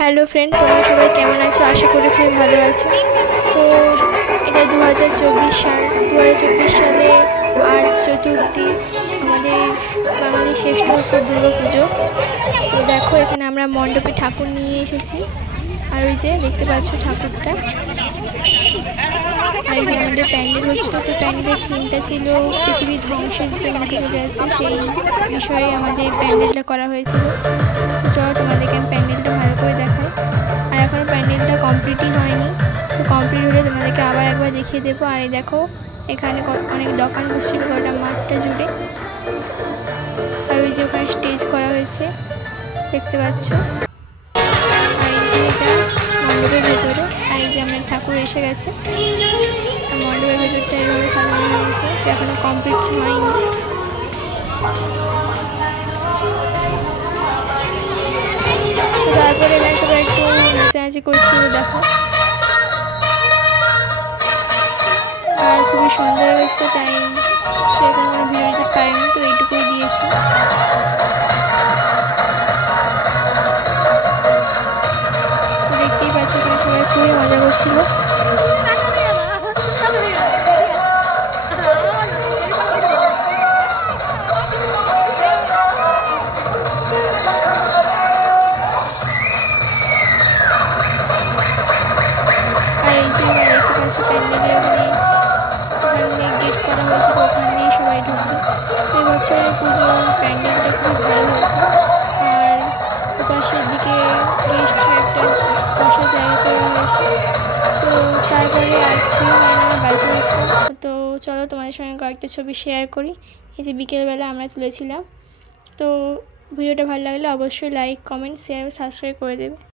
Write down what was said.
Hello friend, তোমরা সবাই কেমন আছো? আশা করি খুবই ভালো আছো। তো এটা 2024 সাল। 2024 সালে আজ চতুর্থী, আমাদের বাঙালির শ্রেষ্ঠ উৎসব দুর্গা পুজো। তো দেখো, এখানে আমরা মণ্ডপে ঠাকুর নিয়ে এসেছি। আর ওই যে দেখতে পাচ্ছ ঠাকুরটা। আর এই যে আমাদের প্যান্ডেল হচ্ছিল। তো প্যান্ডেলের থিমটা ছিল পৃথিবী ধ্বংসের যে মুখে চলে যাচ্ছে সেই বিষয়ে আমাদের প্যান্ডেলটা করা হয়েছিল। চলো তোমাদেরকে আমি প্যান্ডেলটা ভালো করে দেখাই। আর এখনও প্যান্ডেলটা কমপ্লিটই হয়নি। তো কমপ্লিট হলে তোমাদেরকে আবার একবার দেখিয়ে দেবো। আর এই দেখো, এখানে অনেক দোকান বসছিল গোটা মাঠটা জুড়ে। আর ওই যে ওখানে স্টেজ করা হয়েছে, দেখতে পাচ্ছ। আর এই যে এটা মণ্ডপের ভেতরে। আর এই যে আমার ঠাকুর এসে গেছে। মণ্ডপের ভেতরটা এভাবে সাজানো হয়েছে, এখনো কমপ্লিট হয়নি। তো তারপরে এখানে সবাই একটু নাচানাচি করছিল, দেখো। আর খুবই সুন্দর হয়েছে, তাই সেরকম কোনো ভিডিও দিতে পারিনি, তো এইটুকুই দিয়েছি। দেখতেই পাচ্ছ এখানে সবাই খুবই মজা করছিল। আর এই যে দেখতে পাচ্ছ প্যান্ডেলের ওখানে গেট করা হয়েছে, তো ওখান দিয়ে সবাই ঢুকবে। এই বছরের পুজোর প্যান্ডেলটা খুব ভালো হয়েছে। আর ওপাশের দিকে গেস্টের একটা বসার জায়গা করা হয়েছে। তো তারপরে আর ছিল না, আমার বাড়ি চলে এসেছিলাম। তো চলো তোমাদের সঙ্গে কয়েকটা ছবি শেয়ার করি, এই যে বিকেলবেলা আমরা তুলেছিলাম। তো ভিডিওটা ভালো লাগলে অবশ্যই লাইক, কমেন্ট, শেয়ার, সাবস্ক্রাইব করে দেবে।